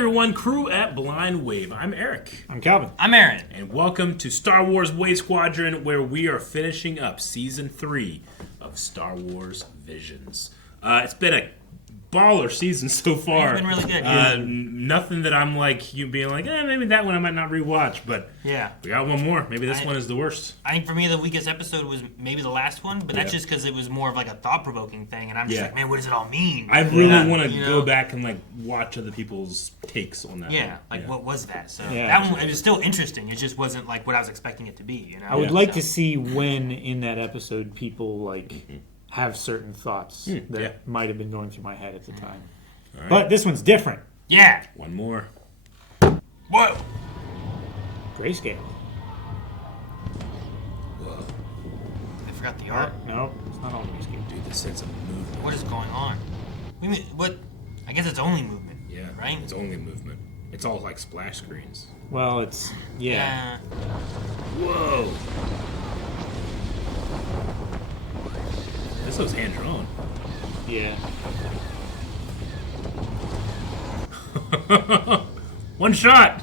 everyone, crew at Blind Wave. I'm Eric. I'm Calvin. I'm Aaron. And welcome to Star Wars Wave Squadron, where we are finishing up Season 3 of Star Wars Visions. It's been a baller season so far. It's been really good. Nothing that I'm like, you being like, maybe that one I might not rewatch, but yeah, we got one more. Maybe this one is the worst. I think for me, the weakest episode was maybe the last one, but that's just because it was more of like a thought-provoking thing, and I'm just like, man, what does it all mean? I really want to go back and like watch other people's takes on that. Yeah, what was that? So that one, it was still interesting. It just wasn't like what I was expecting it to be. You know? I would like to see when in that episode people like have certain thoughts that might have been going through my head at the time. Right. But this one's different. Yeah. One more. Whoa. Grayscale. Whoa. I forgot the art. No, it's not all grayscale. Dude, the sense of movement. What is going on? What? I guess it's only movement. Yeah. Right? It's only movement. It's all like splash screens. Well, it's Whoa. This was hand drawn. Yeah. One shot.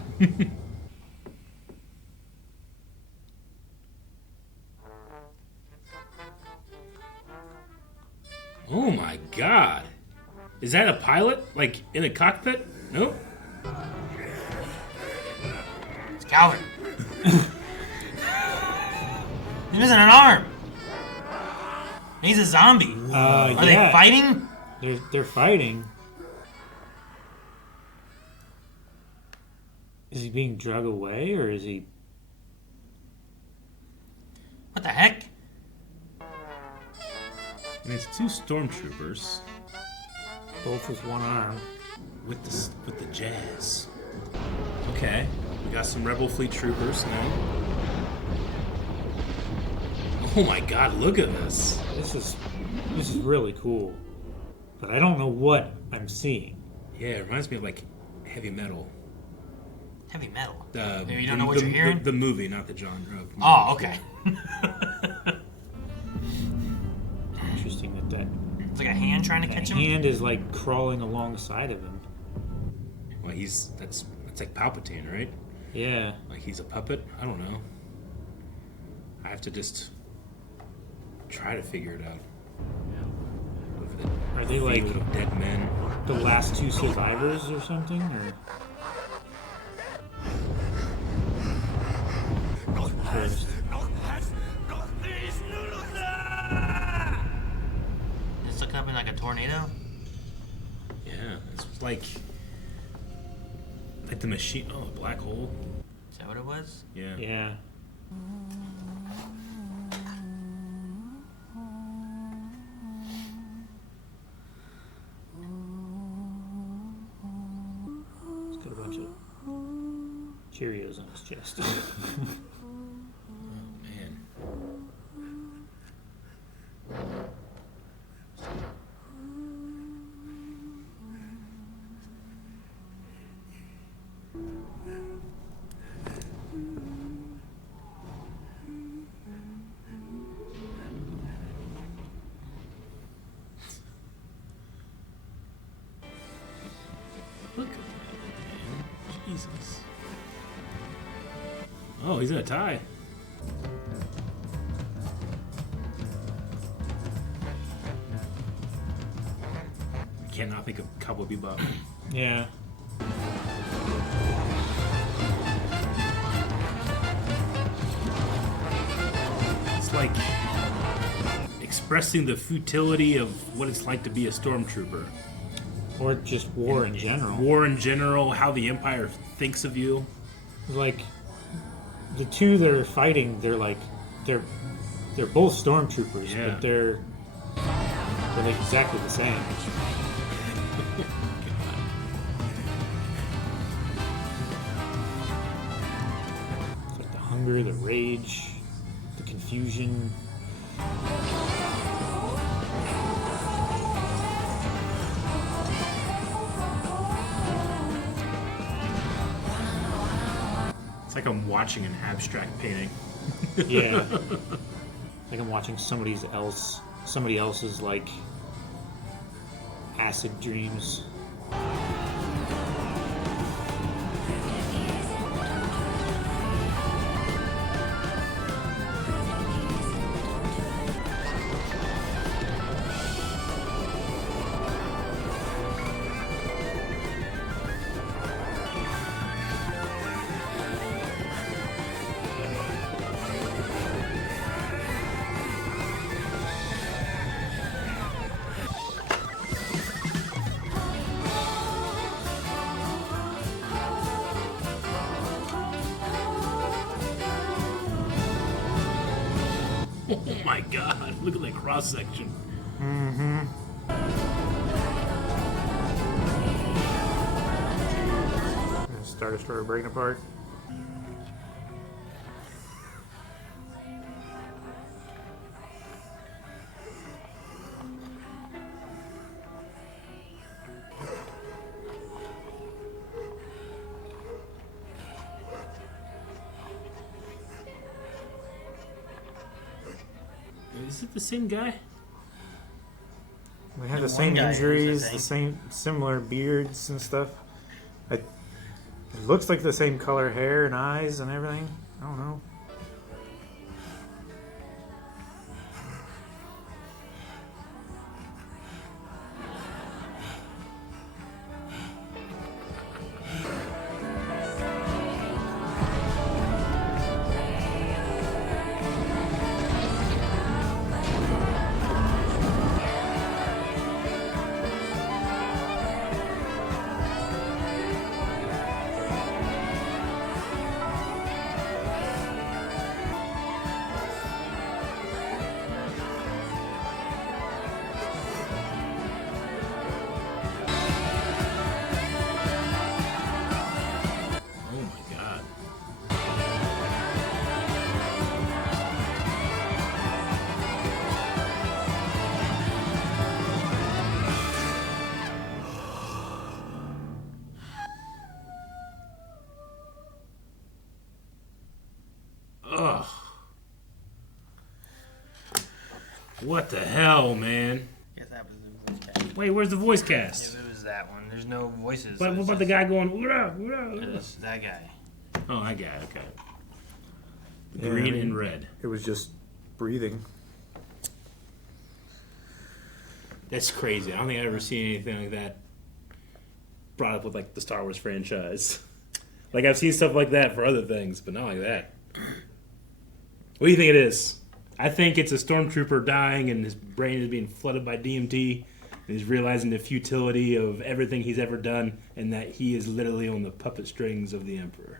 Oh my god. Is that a pilot? Like in a cockpit? Nope. It's Calvin. He's missing an arm. He's a zombie. Are they fighting? They're fighting. Is he being drug away, or is he... What the heck? And it's two stormtroopers Both with one arm. with the jazz. Okay, we got some Rebel Fleet troopers now. Oh my god, look at this. This is really cool. But I don't know what I'm seeing. Yeah, it reminds me of like heavy metal. Heavy metal. Maybe you don't know what you're hearing? The movie, not the genre. Oh, okay. Interesting that It's like a hand trying to catch him. hand is like crawling alongside of him. Well, that's like Palpatine, right? Yeah. Like he's a puppet? I don't know. I have to just try to figure it out. Are they like Field of dead men? the last two survivors or something? Or It's looking up in like a tornado. Yeah, it's like the machine. Oh, a black hole. Is that what it was? Yeah. Yeah. He's got a bunch of Cheerios on his chest. Oh man. Look at that, man. Jesus. Oh, he's in a tie. Cannot think of Cowboy Bebop. Yeah. It's like expressing the futility of what it's like to be a stormtrooper. Or just war in general. War in general, how the Empire thinks of you. Like the two that are fighting, they're both stormtroopers, but they're like exactly the same. It's like the hunger, the rage, the confusion. It's like I'm watching an abstract painting. Yeah. Like I'm watching somebody else's like acid dreams. my god! Look at that cross section. Star Destroyer breaking apart. Is it the same guy? We have the one same guy is, I injuries, the think. same similar beards and stuff. It looks like the same color hair and eyes and everything. I don't know. Oh my god. Ugh. What the hell, man? Yes, that was the voice cast. Wait, where's the voice cast? It was that one. There's no voices. But what It's about the just- guy going, "Oorah, oorah, oorah"? It's that guy. Oh, that guy, okay. Yeah, Green I mean, and red. It was just breathing. That's crazy. I don't think I've ever seen anything like that brought up with like the Star Wars franchise. Like I've seen stuff like that for other things, but not like that. What do you think it is? I think it's a stormtrooper dying and his brain is being flooded by DMT and he's realizing the futility of everything he's ever done and that he is literally on the puppet strings of the Emperor.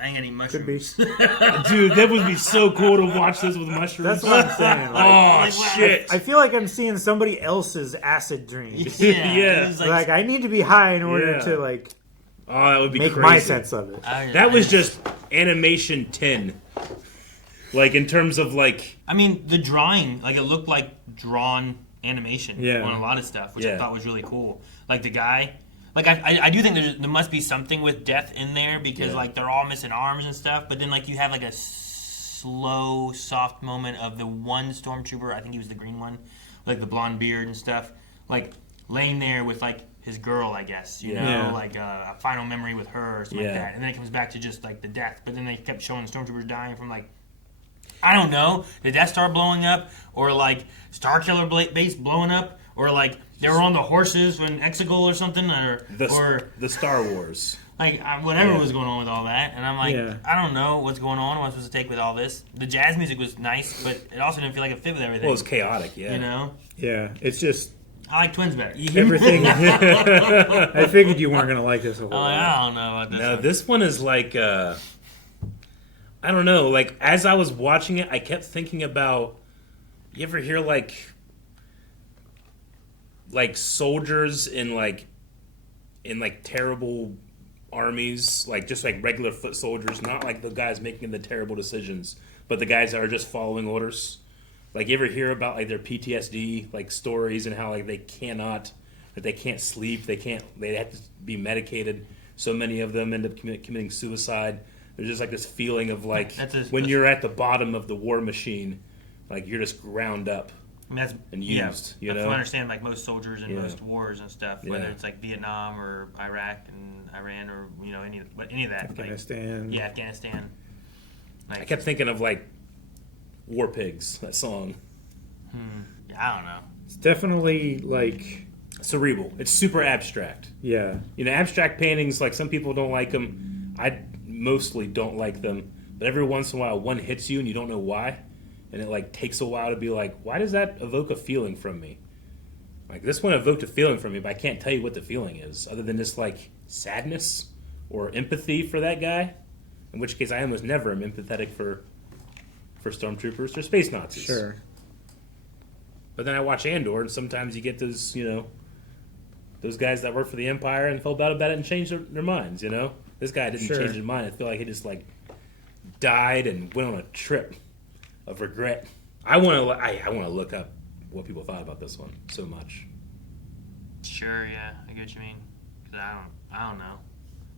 I ain't got any Could be. mushrooms. Dude, that would be so cool to watch this with mushrooms. That's what I'm saying. Like, Oh, Like, shit. I feel like I'm seeing somebody else's acid dreams. yeah. Yeah. It was Like I need to be high in order Yeah. to like Oh, that would be make crazy. my sense of it. That was just animation 10. Like, in terms of, like... I mean, the drawing, like, it looked like drawn animation Yeah. on a lot of stuff, which I Yeah. thought was really cool. Like, the guy... Like, I do think there must be something with death in there because, Yeah. like, they're all missing arms and stuff. But then, like, you have, like, a slow, soft moment of the one stormtrooper. I think he was the green one. Like, the blonde beard and stuff. Like, laying there with, like, his girl, I guess. You know? Yeah. Like, a final memory with her or something Yeah. like that. And then it comes back to just, like, the death. But then they kept showing the stormtroopers dying from, like... I don't know, the Death Star blowing up, or like Star Killer base blowing up, or like they were on the horses when Exegol or something, or The Star Wars. like whatever Yeah. was going on with all that. And I'm like, Yeah. I don't know what's going on. What am I supposed to take with all this? The jazz music was nice, but it also didn't feel like it fit with everything. Well, it's chaotic, yeah. You know, Yeah, it's just I like Twins better. everything. I figured you weren't gonna like this a whole I'm like, lot. I don't know about this. No, one. this one is like, I don't know, like, as I was watching it, I kept thinking about, you ever hear, like soldiers in terrible armies, like, just, like, regular foot soldiers, not, like, the guys making the terrible decisions, but the guys that are just following orders. Like, you ever hear about, like, their PTSD, like, stories and how, like, they can't sleep, they have to be medicated. So many of them end up committing suicide. There's just, like, this feeling of, like, when you're at the bottom of the war machine, like, you're just ground up. I mean, that's and yeah, used, you that's know? what I understand. Like most soldiers in Yeah. most wars and stuff, whether Yeah. it's like Vietnam or Iraq and Iran or any of that. Afghanistan. Like, yeah, Afghanistan. Like, I kept thinking of, like, War Pigs, that song. yeah, I don't know. It's definitely like Cerebral. It's super abstract. yeah. You know, abstract paintings, like, some people don't like them. I mostly don't like them. But every once in a while, one hits you and you don't know why. And it, like, takes a while to be like, why does that evoke a feeling from me? Like, this one evoked a feeling from me, but I can't tell you what the feeling is, other than just, like, sadness or empathy for that guy. In which case, I almost never am empathetic for for stormtroopers. They're space Nazis. Sure. But then I watch Andor, and sometimes you get those, those guys that work for the Empire and feel bad about it and change their minds, This guy didn't change his mind. I feel like he just, died and went on a trip of regret. I want to look up what people thought about this one so much. Sure, yeah. I get what you mean. 'Cause I don't know.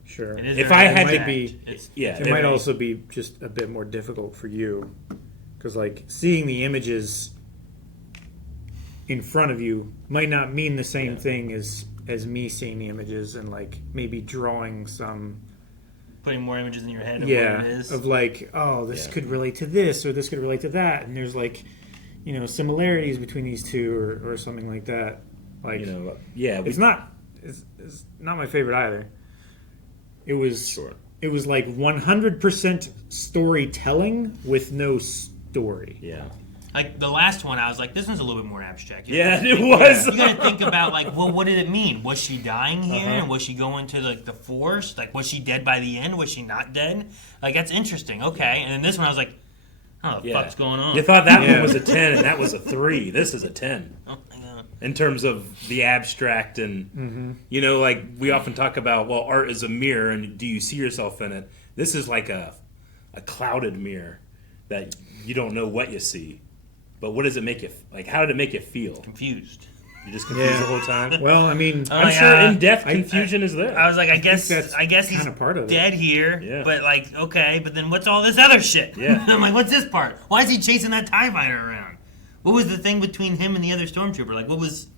Sure. If I had to be... it might also be just a bit more difficult for you. Because, seeing the images in front of you might not mean the same thing as me seeing the images and, maybe drawing some... Putting more images in your head of what it is. Of this could relate to this or this could relate to that. And there's similarities between these two or something like that. It's not my favorite either. It was 100% storytelling with no story. Yeah. The last one, I was like, this one's a little bit more abstract. It was. You got to think about, what did it mean? Was she dying here? And was she going to, the Force? Was she dead by the end? Was she not dead? That's interesting. Okay. And then this one, I was like, oh, the fuck's going on? You thought that one was a 10 and that was a 3. This is a 10. Oh, my God. In terms of the abstract and, we often talk about, art is a mirror and do you see yourself in it? This is like a clouded mirror that you don't know what you see. But what does it make you, how did it make you feel? Confused. You're just confused the whole time? Well, I mean... I'm sure in-depth confusion is there. I was like, I guess he's part of dead here. Yeah. But, okay, but then what's all this other shit? Yeah. I'm like, what's this part? Why is he chasing that TIE fighter around? What was the thing between him and the other stormtrooper? What was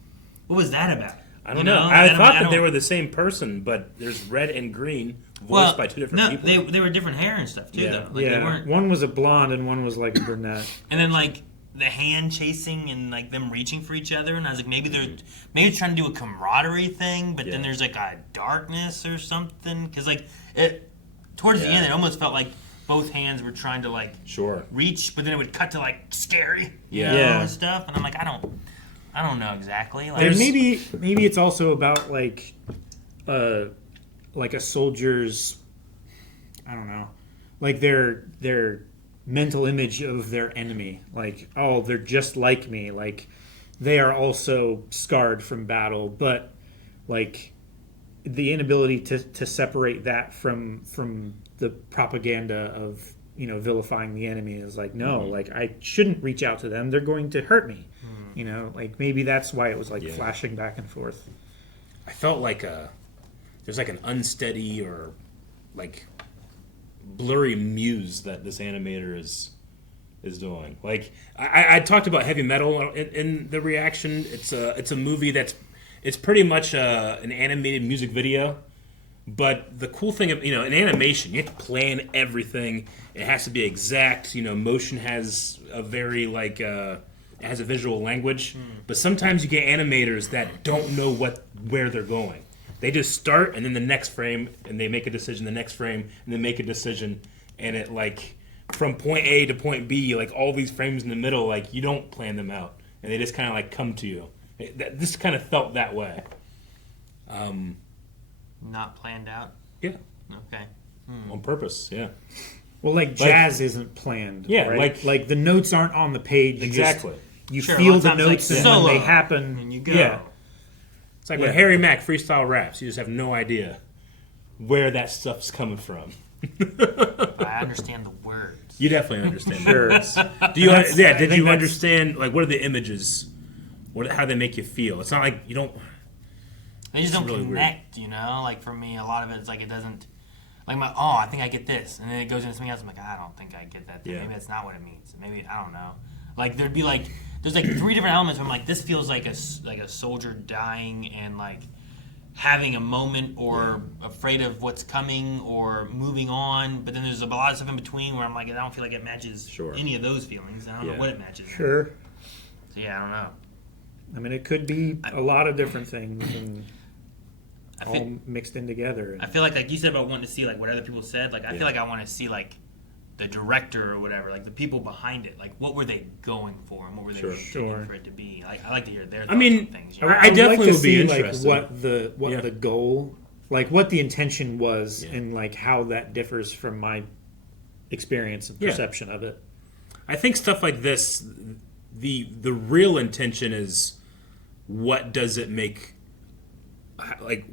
that about? I don't know. I thought that they were the same person, but there's red and green voiced by two different people. They were different hair and stuff, too, though. They weren't... One was a blonde and one was, a brunette. And then, the hand chasing and them reaching for each other, and I was like, maybe they're trying to do a camaraderie thing, but then there's a darkness or something, because towards the end it almost felt like both hands were trying to reach, but then it would cut to scary, and stuff, and I'm like, I don't know exactly. And maybe it's also about a soldier's, I don't know, their mental image of their enemy, they're just like me, they are also scarred from battle, but the inability to separate that from the propaganda of vilifying the enemy is no, I shouldn't reach out to them, they're going to hurt me. Maybe that's why it was flashing back and forth. I felt there's an unsteady or blurry muse that this animator is doing. I talked about Heavy Metal in the reaction. It's a movie it's pretty much an animated music video, but the cool thing of in animation you have to plan everything. It has to be exact. Motion has a very it has a visual language, but sometimes you get animators that don't know where they're going. They just start, and then the next frame, and they make a decision, the next frame, and then make a decision, and it, from point A to point B, all these frames in the middle, you don't plan them out, and they just kind of, come to you. This kind of felt that way. Not planned out? Yeah. Okay. On purpose, yeah. Well, jazz isn't planned, yeah, right? The notes aren't on the page. Exactly. You feel the notes, and when they happen, and you go. Yeah. It's when Harry Mack freestyle raps. You just have no idea where that stuff's coming from. I understand the words. You definitely understand the words. Did you understand, what are the images? How they make you feel? It's not you don't... They just don't really connect, for me, a lot of it is it doesn't... I think I get this. And then it goes into something else. I'm I don't think I get that. Yeah. Maybe that's not what it means. Maybe, I don't know. There'd be there's 3 different elements where I'm this feels like a soldier dying and having a moment or afraid of what's coming or moving on, but then there's a lot of stuff in between where I'm I don't feel like it matches any of those feelings. I don't know what it matches. Sure. So I don't know. I mean, it could be a lot of different things and all mixed in together. I feel like you said about wanting to see what other people said. I feel like I want to see the director or whatever, the people behind it, what were they going for and what were they intending for it to be? I like to hear their thoughts on things. I definitely would be interested. What the goal, what the intention was, and how that differs from my experience and perception of it. I think stuff like this, the real intention is, what does it make? Like,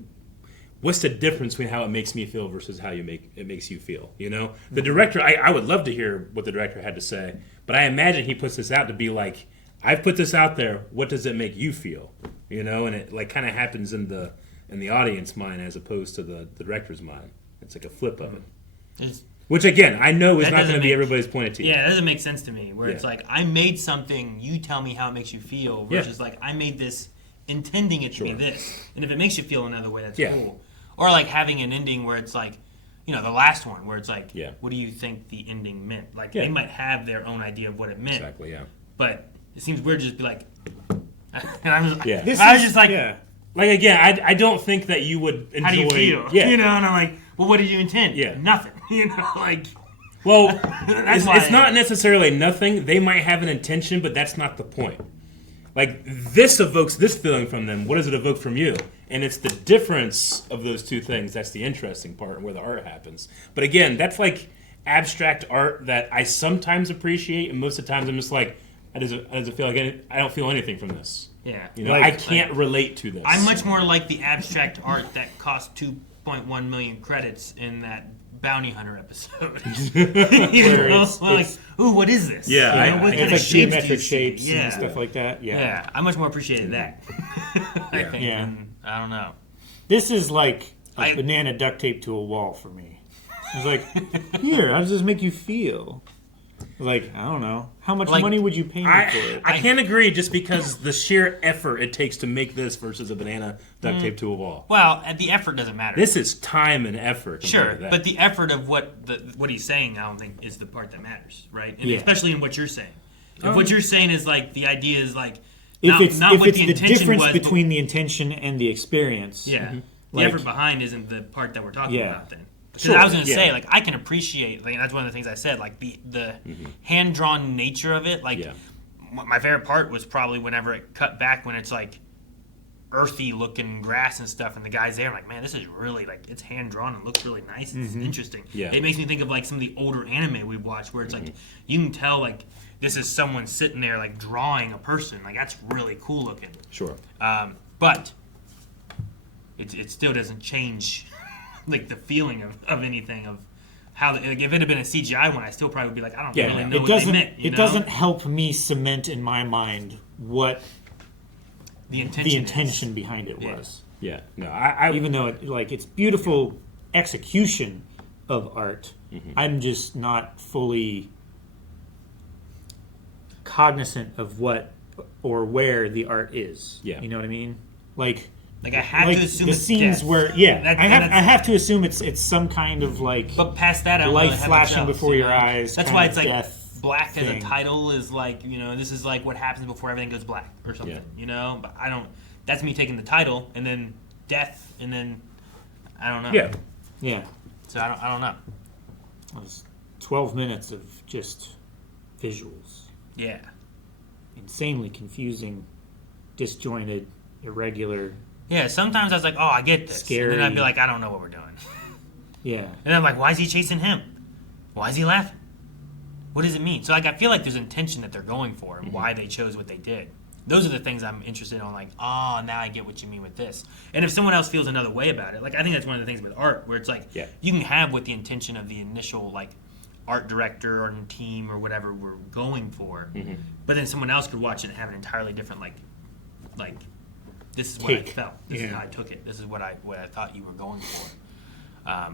what's the difference between how it makes me feel versus how it makes you feel? You know, the director. I would love to hear what the director had to say, but I imagine he puts this out to be like, I've put this out there. What does it make you feel? You know, and it like kind of happens in the audience mind as opposed to the director's mind. It's like a flip of it. Which again, I know is not going to be everybody's point of view. Yeah, that doesn't make sense to me. Where it's like, I made something, you tell me how it makes you feel, versus like, I made this intending it to be this. And if it makes you feel another way, that's cool. Or like having an ending where it's like, you know, the last one where it's like, what do you think the ending meant? Like, they might have their own idea of what it meant. Exactly, yeah. But it seems weird to just be like, and I'm just, like again, I don't think that you would enjoy. How do you feel? Yeah. You know, and I'm like, well, what did you intend? Yeah. Nothing. You know, like. Well, it's not necessarily nothing. They might have an intention, but that's not the point. Like, this evokes this feeling from them. What does it evoke from you? And it's the difference of those two things that's the interesting part and where the art happens. But again, that's like abstract art that I sometimes appreciate, and most of the times I'm just like, I doesn't feel like I don't feel anything from this. Yeah. You know, I can't relate to this. I'm much more like the abstract art that cost 2.1 million credits in that Bounty Hunter episode. You know? Like, ooh, what is this? Yeah, you know, what kind it's of like shapes geometric do you shapes see? and stuff like that. Yeah, I much more appreciated that. I think. Yeah. And I don't know. This is like a banana duct tape to a wall for me. It's like, here, how does this make you feel? Like, I don't know. How much money would you pay me for it? I can't agree just because the sheer effort it takes to make this versus a banana duct tape to a wall. Well, the effort doesn't matter. This is time and effort. Sure, but the effort of what he's saying, I don't think is the part that matters, right? And especially in what you're saying. If what you're saying is like the idea is like not what the intention difference was between the intention and the experience. Yeah, the effort behind isn't the part that we're talking about then. Because Sure, I was going to say, like, I can appreciate, like, that's one of the things I said, like, the hand-drawn nature of it. Like, my favorite part was probably whenever it cut back when it's, like, earthy-looking grass and stuff, and the guy's there. I'm like, man, this is really, like, it's hand-drawn and looks really nice. It's interesting. Yeah. It makes me think of, like, some of the older anime we've watched where it's, like, you can tell, like, this is someone sitting there, like, drawing a person. Like, that's really cool looking. Sure. But it still doesn't change... like the feeling of anything of how like if it had been a CGI one, I still probably would be like, I don't really know what they meant. It doesn't help me cement in my mind what the intention behind it was. Yeah, no, I even though it's beautiful execution of art, I'm just not fully cognizant of what or where the art is. Yeah, you know what I mean? Like I have to assume the it's scenes death. Where I have to assume it's some kind of like but past that I don't light really have flashing much else, before your eyes. That's why it's like black thing. as a title is like, you know, this is like what happens before everything goes black or something. You know, but I don't. That's me taking the title and then death and then I don't know. Yeah. So I don't know. It was 12 minutes of just visuals. Yeah. Insanely confusing, disjointed, irregular. Yeah, sometimes I was like, oh, I get this. Scary. And then I'd be like, I don't know what we're doing. Yeah. And I'm like, why is he chasing him? Why is he laughing? What does it mean? So, like, I feel like there's intention that they're going for and why they chose what they did. Those are the things I'm interested in, like, oh, now I get what you mean with this. And if someone else feels another way about it, like, I think that's one of the things with art, where it's like, you can have what the intention of the initial, like, art director or team or whatever we're going for, but then someone else could watch it and have an entirely different, like, this is what I felt. This is how I took it. This is what I thought you were going for. But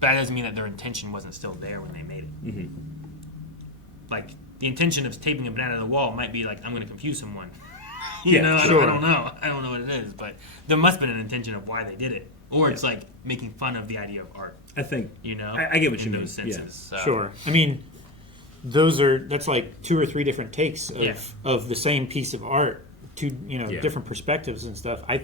that doesn't mean that their intention wasn't still there when they made it. Like, the intention of taping a banana to the wall might be like, I'm going to confuse someone. you know, sure. I don't know. I don't know what it is, but there must have been an intention of why they did it. Or it's like making fun of the idea of art. I think, you know, I get what you in mean. those senses. So. Sure. I mean, that's like 2 or 3 different takes of the same piece of art. Different perspectives and stuff. I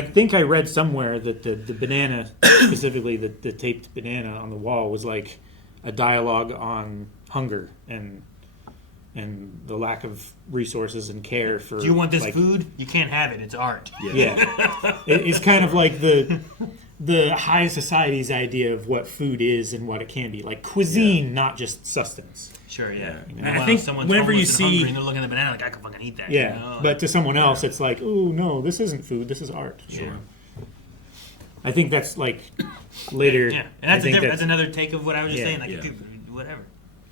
think I read somewhere that the banana, specifically the taped banana on the wall, was like a dialogue on hunger and the lack of resources and care for. Do you want this food? You can't have it. It's art. Yeah. It's kind of like the high society's idea of what food is and what it can be, like cuisine, not just sustenance. Sure, yeah. You know? I think whenever you see, and they're looking at the banana like I could fucking eat that. Yeah, you know? but to someone else, it's like, oh no, this isn't food. This is art. Sure. I think that's like later. Yeah, and that's another take of what I was just saying. Like, Yeah. dude, whatever.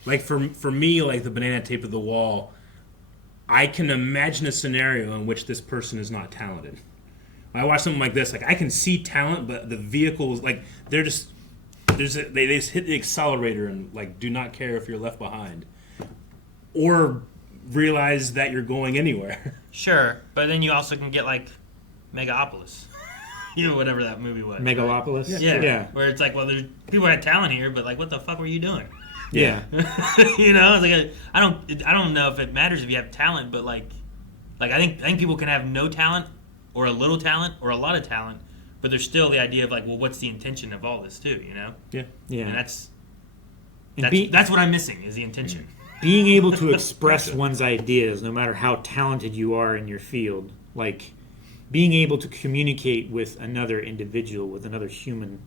like for me, like the banana tape of the wall, I can imagine a scenario in which this person is not talented. When I watch something like this, like I can see talent, but the vehicles, like they're just they just hit the accelerator and like do not care if you're left behind, or realize that you're going anywhere. Sure, but then you also can get like Megapolis, whatever that movie was. Megalopolis. Right? Yeah. Yeah. Where it's like, well, there's people had talent here, but like, what the fuck were you doing? Yeah. It's like I don't know if it matters if you have talent, but like I think people can have no talent or a little talent or a lot of talent, but there's still the idea of like, well, what's the intention of all this too? Yeah. And that's And that's what I'm missing is the intention. being able to express one's ideas, no matter how talented you are in your field, like being able to communicate with another individual, with another human,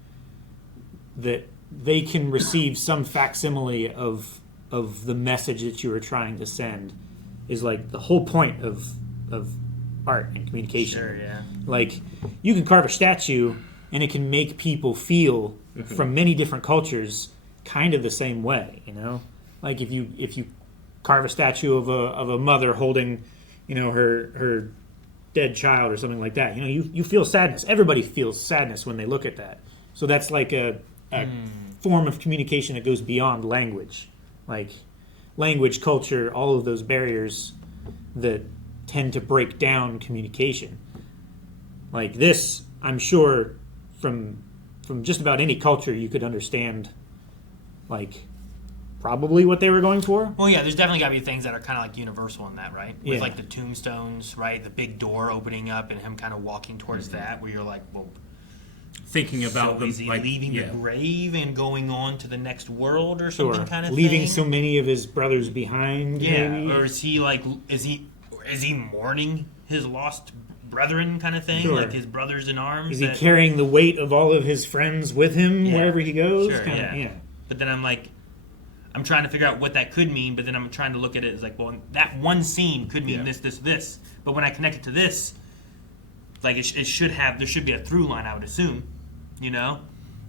that they can receive some facsimile of the message that you are trying to send, is like the whole point of art and communication. Sure, yeah. Like you can carve a statue and it can make people feel from many different cultures kind of the same way, Like if you carve a statue of a mother holding, her dead child or something like that, you feel sadness. Everybody feels sadness when they look at that. So that's like a form of communication that goes beyond language. Like language, culture, all of those barriers that tend to break down communication. Like this, I'm sure from just about any culture you could understand, like probably what they were going for. Well, yeah, there's definitely got to be things that are kind of like universal in that, right? With Yeah. like the tombstones, right? The big door opening up and him kind of walking towards that, where you're like, well, Thinking about so is he leaving yeah. the grave and going on to the next world or something kind of Leaving thing? so many of his brothers behind. Yeah, maybe. or is he like, is he mourning his lost brethren kind of thing, Sure. like his brothers in arms? Is he carrying the weight of all of his friends with him Yeah. wherever he goes? Sure, Kinda, yeah. But then I'm like, I'm trying to figure out what that could mean, but then I'm trying to look at it as like, well, that one scene could mean Yeah. this. But when I connect it to this, like there should be a through line, I would assume,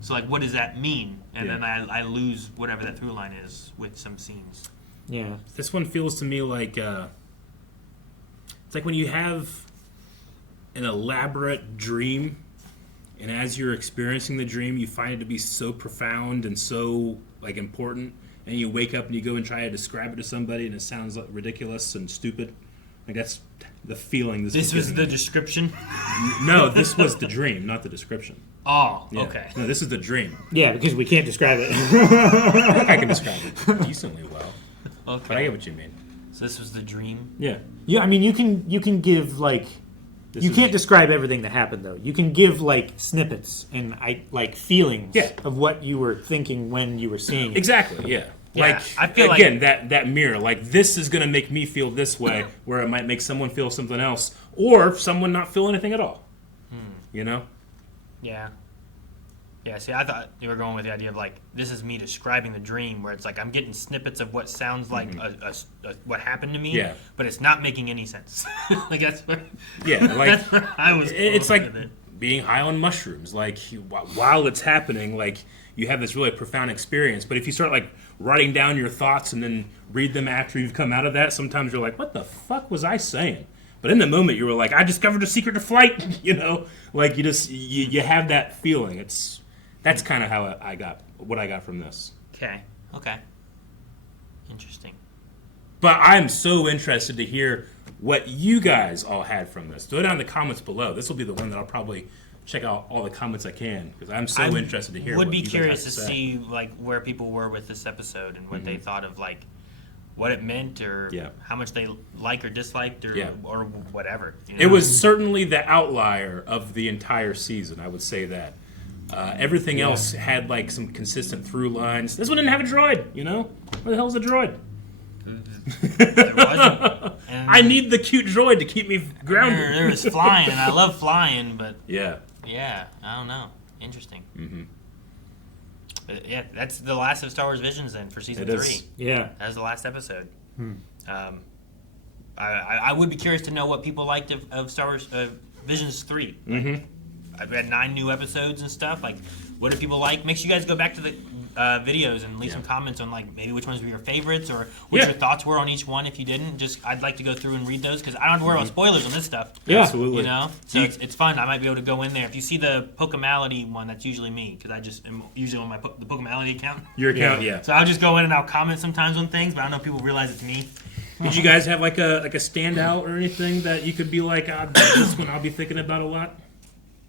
So like, what does that mean? And Yeah. then I lose whatever that through line is with some scenes. Yeah. This one feels to me like it's like when you have an elaborate dream, and as you're experiencing the dream, you find it to be so profound and so like important, and you wake up and you go and try to describe it to somebody, and it sounds like ridiculous and stupid. Like that's the feeling. This was the description. No, this was the dream, not the description. Oh, Yeah. okay. No, this is the dream. Yeah, because we can't describe it. I think I can describe it decently well, Okay. but I get what you mean. So this was the dream. Yeah. Yeah, I mean, you can give like This you is- can't describe everything that happened though. You can give like snippets and like feelings Yeah. of what you were thinking when you were seeing it. Exactly. Yeah. Yeah, Like I feel again, that mirror. Like this is going to make me feel this way, where it might make someone feel something else, or someone not feel anything at all. You know? Yeah. Yeah, see, I thought you were going with the idea of, like, this is me describing the dream, where it's like I'm getting snippets of what sounds like what happened to me, Yeah. but it's not making any sense. Like, that's where, Yeah. Like that's where I was it's going like with it. being high on mushrooms. Like while it's happening, like you have this really profound experience. But if you start like writing down your thoughts and then read them after you've come out of that, sometimes you're like, "What the fuck was I saying?" But in the moment, you were like, "I discovered a secret to flight." Like you just you have that feeling. That's kind of how I got what I got from this. Okay. Interesting. But I'm so interested to hear what you guys all had from this. Throw it down in the comments below. This will be the one that I'll probably check out all the comments I can, because I'm so interested to hear. Would what be you guys curious have to say. see like where people were with this episode and what they thought of like what it meant or Yeah. how much they like or disliked or Yeah. or whatever. It was certainly the outlier of the entire season. I would say that. Everything else had like some consistent through lines. This one didn't have a droid. Where the hell's a droid? There wasn't. And I need the cute droid to keep me grounded. there was flying, and I love flying, but Yeah. yeah, I don't know. Interesting. Yeah, that's the last of Star Wars Visions then for season 3. Yeah. That was the last episode. I would be curious to know what people liked of Star Wars Visions 3. I've had 9 new episodes and stuff. Like, what do people like? Make sure you guys go back to the videos and leave some comments on like maybe which ones were your favorites or what your thoughts were on each one. If you didn't, I'd like to go through and read those because I don't have to worry about spoilers on this stuff. Yeah, absolutely. You know, so it's fun. I might be able to go in there. If you see the Pokemality one, that's usually me because I just am usually on the Pokemality account. Your account, yeah. So I'll just go in and I'll comment sometimes on things, but I don't know if people realize it's me. Did you guys have like a standout or anything that you could be like, this one I'll be thinking about a lot?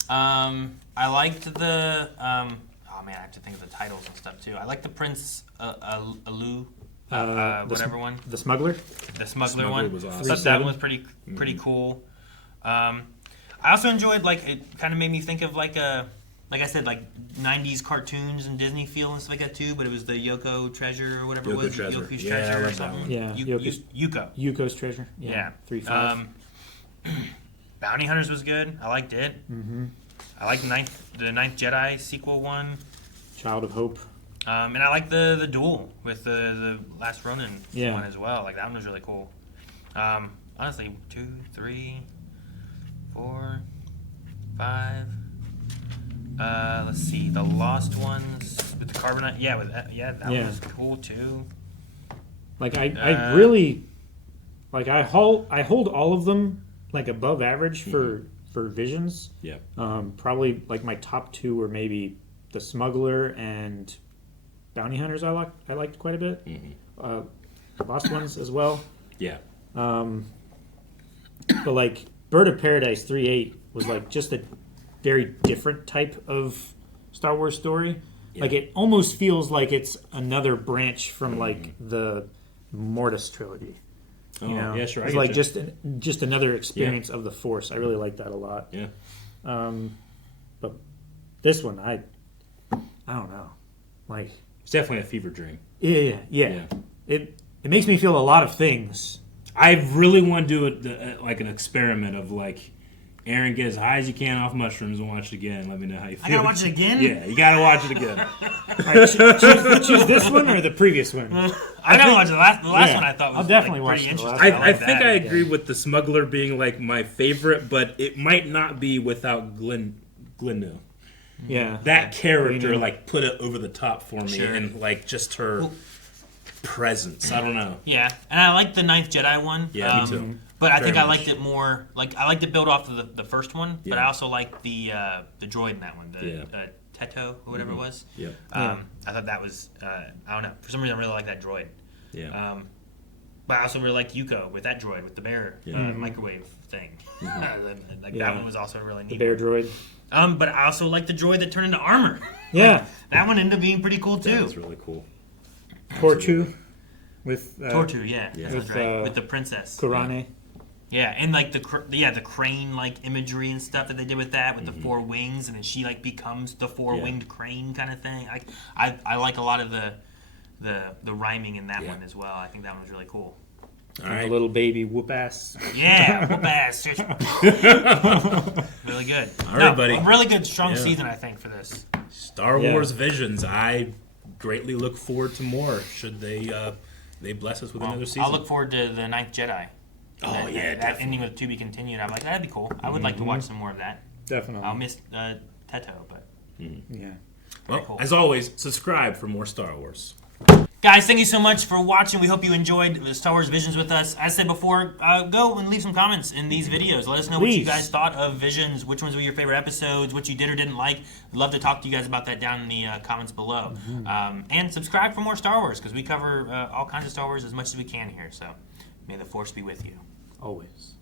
I liked the oh man, I have to think of the titles and stuff too. I like the Prince Alu, whatever one. The Smuggler? The Smuggler one. Was awesome. I thought that one was pretty cool. I also enjoyed like it kind of made me think of like I said, like 90s cartoons and Disney feel and stuff like that too, but it was the Yoko Treasure or whatever it was. Yoko's Treasure or something. Yeah. Yuko. Yuko's Treasure. Yeah. 3-5. Bounty Hunters was good. I liked it. I liked the Ninth Jedi sequel one. Child of Hope. And I like the duel with the Last Ronin Yeah. one as well. Like that one was really cool. Honestly, 2, 3, 4, 5. Let's see, the Lost Ones with the Carbonite. Yeah, that one was cool too. Like I really, like I hold all of them like above average for Visions. Yeah. Probably like my top 2 were maybe the Smuggler and Bounty Hunters. I liked quite a bit. Lost Ones as well. Yeah. But like Bird of Paradise 3-8 was like just a very different type of Star Wars story. Yeah. Like it almost feels like it's another branch from like the Mortis trilogy. You know? Yeah, sure. It's like just another experience of the Force. I really like that a lot. Yeah. But this one, I don't know. Like It's definitely a fever dream. Yeah. It makes me feel a lot of things. I really want to do it like an experiment of like, Aaron, get as high as you can off mushrooms and watch it again. Let me know how you feel. I gotta watch it again? Yeah, you gotta watch it again. Right, choose this one or the previous one? I gotta watch the last one. I thought was I'll definitely like, watch pretty the last interesting. one. I think I agree with the Smuggler being like my favorite, but it might not be without Glennu. Yeah. That character Glennu. like put it over the top for me, Sure. and like just her presence. I don't know. Yeah, and I liked the Ninth Jedi one. Yeah, me too. But I Very think I much. liked it more. Like I liked it build off of the first one, but Yeah. I also liked the droid in that one, the Teto or whatever it was. Yeah. I thought that was I don't know. For some reason, I really like that droid. Yeah. But I also really liked Yuko with that droid with the bear microwave thing. That one was also really neat. The bear droid. But I also liked the droid that turned into armor. Yeah. That one ended up being pretty cool too. That was really cool. Tortu with Tortu, yeah, that sounds with, right. With the princess. Kurane. Yeah, and like the crane like imagery and stuff that they did with that, with the 4 wings, and then she like becomes the 4-winged crane kind of thing. I like a lot of the rhyming in that one as well. I think that one was really cool. All right. A little baby whoop ass. Yeah, whoop ass. Really good. All right, buddy. A really good, strong season, I think, for this. Star Wars Visions. I greatly look forward to more. Should they bless us with another season? I'll look forward to the Ninth Jedi. Oh yeah, that ending with to be continued. I'm like, that'd be cool. I would like to watch some more of that. Definitely. I'll miss Teto, but Yeah. Well, cool. as always, subscribe for more Star Wars. guys, thank you so much for watching. We hope you enjoyed the Star Wars Visions with us. As I said before, go and leave some comments in these videos. Let us know what you Please. guys thought of Visions, which ones were your favorite episodes, what you did or didn't like. We'd love to talk to you guys about that down in the comments below. And subscribe for more Star Wars, because we cover all kinds of Star Wars as much as we can here. So may the Force be with you. Always.